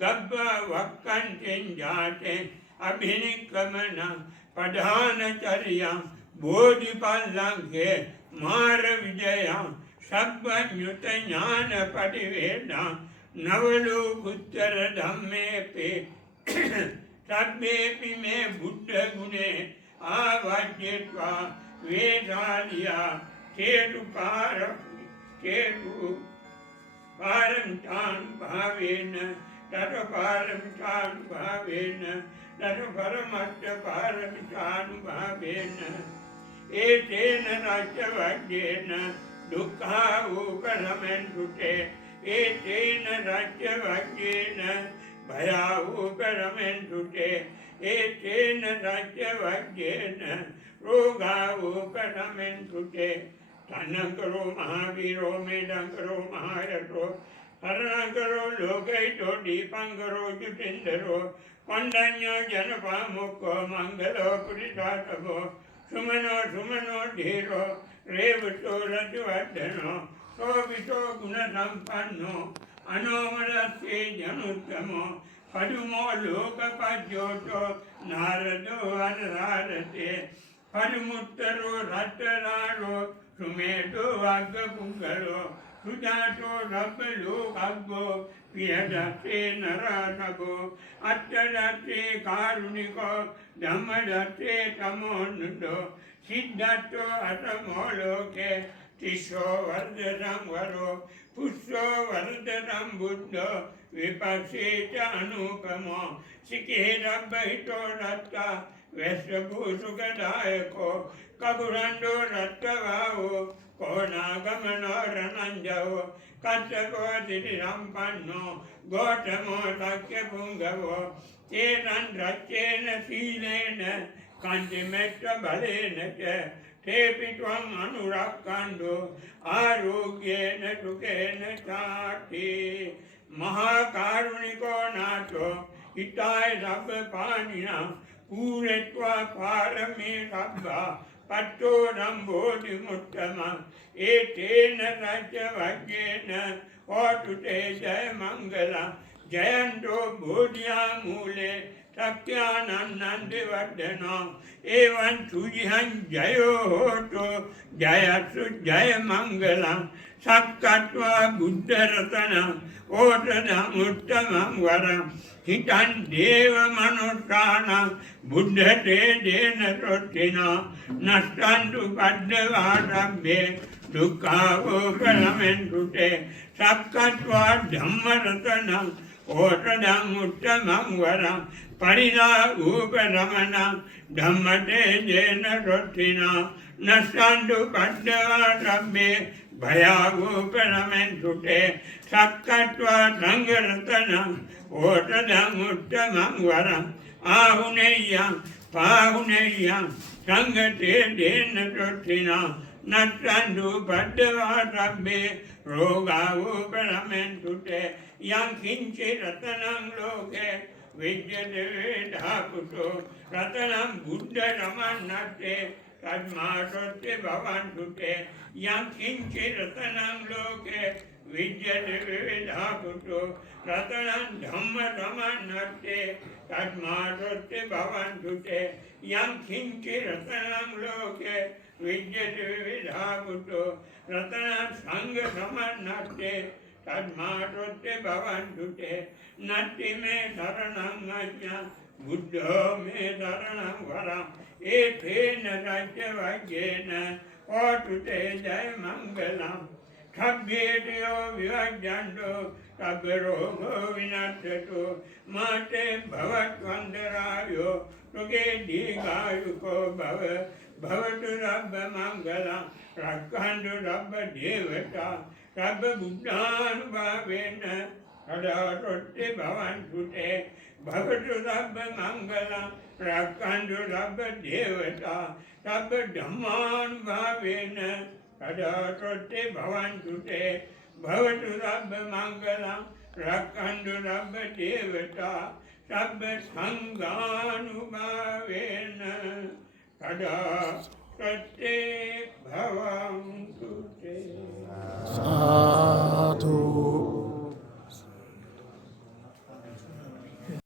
Gabba वक्कंतिं जाते अभिनिक्रमण प्रधानचर्या बोधिपल्लंघे मार विजया सब्बन्युत ज्ञान परिवेदा नवलोकुत्तर धम्मे पे सब्बेपि मे बुद्ध गुणे आवाज्यत्वा वेदालिया चेतु पारं भावेन तत्पारमितानुभावेन तत्परमर्थपारमितानुभावेन एतेन राज्यवाद्येन दुःखावोपरमेन्धुते एतेन राज्यवाद्येन भयावोपरमेन्धुते एतेन राज्यवाद्येन रोगावोपरमेन्धुते धनं करो महावीरो मेदं करो महायशो हरणं करो लोकहितो दीपं करो जुटिन्दरो कोण्डन्यो जनपामुखो मंगलो पुरितातपो सुमनो सुमनो धीरो रेवतो रजवर्धनो शोभितो गुणसम्पन्नो अनोमरस्ये जनुत्तमो पदुमो लोकपद्योतो नारदो अनुराधते पदमुत्तरो रत्तरारो सुमेधो वाग्गपुङ्गलो सुजातो रब्बलोकग्गो प्रियदत्ते नरानगो अट्टदत्ते कारुणिको धम्मदत्ते तमोनुदो सिद्धत्तो अतमो लोके तिस्सो वर्धनं वरो पुष्यो वर्धनं बुद्धो विपक्षे च अनुपमो सिखे रब्बहितो रत्ता वैश्वभूसुखदायको कबुरंडो रत्तभावो कोणागमनो रणंजवो कच्छपो दिरिसम्पन्नो गौतमो सक्यपुङ्गवो चेतन् रच्येन शीलेन कान्तिमेट्टबलेन च तेऽपि त्वम् अनुरक्षन्तु आरोग्येन सुखेन चाति महाकारुणिको नाथो हिताय सर्वपाणिनां पूरयित्वा पारमे सब्बा पट्टोरं बोधिमुत्तमम् एतेन राज्यभाग्येन होतु ते जयमङ्गलम् जयन्तो बोध्या मूले सत्यानन्दवर्धनो एवं सुजिहं जयो होतु जयसु जयमङ्गलम् सक्कत्वा बुद्धरतनम् ओषधमुत्तमं वरम् हितं देवमनुष्ठानं बुद्धतेजेन श्रुतिना नष्टन्तु बद्धवासभ्ये दुःखावोपरमेन्धुते सक्कत्वा धम्मरतनम् ओषधमुत्तमं वरं परिणावोपरमणं धम्मतेजेन श्रुतिना नष्टन्तु बद्धवासभ्ये भयावोपरमेन्धुते सक्कत्वा सङ्गरतनम् ओषधमुत्तमं वरम् आहुनेयं पाहुनेयं सङ्गतेजेन श्रुतिना नष्टन्तु बद्धवासभ्ये रोगावोपरमेन्धुते यं किञ्चिरतनं लोके विद्यते वेदाकुतो रतनं बुद्धरमन्नते तस्मात् भवन्तु ते यं किञ्चिरतनं लोके विद्यते वेदाकुतो रतनं धम्मरमन्नते तस्मात् भवन्तु ते यं किञ्चिरतनं लोके विद्यते वेदाकुतो रतनं सङ्गरमन्नते तस्मात् भवन्तु ते नत्ति मे शरणं अज्ञा बुद्धो मे शरणं वरम् एतेन राज्यभाग्येन होतु ते जयमङ्गलम् खभ्येतयो विभज्यन्तु कब्बरोगो विनश्यतु माते भवत्वन्तरायो सुखे दीर्घायुको भवतु रब्बमङ्गलम् रक्षन्तु रब्बदेवता रब्बबुद्धानुभावेन सदा तुष्टे भवन्तु ते भवतु रब्बमङ्गलम् रक्षन्तु रब्बदेवता रब्बधम्मानुभावेन सदा तुष्टे भवन्तु ते भवतु रब्बमङ्गलम् रक्षन्तु रब्बदेवता रब्बसङ्गानुभावेन सदा तुष्टे भवन्तु ते। साधु।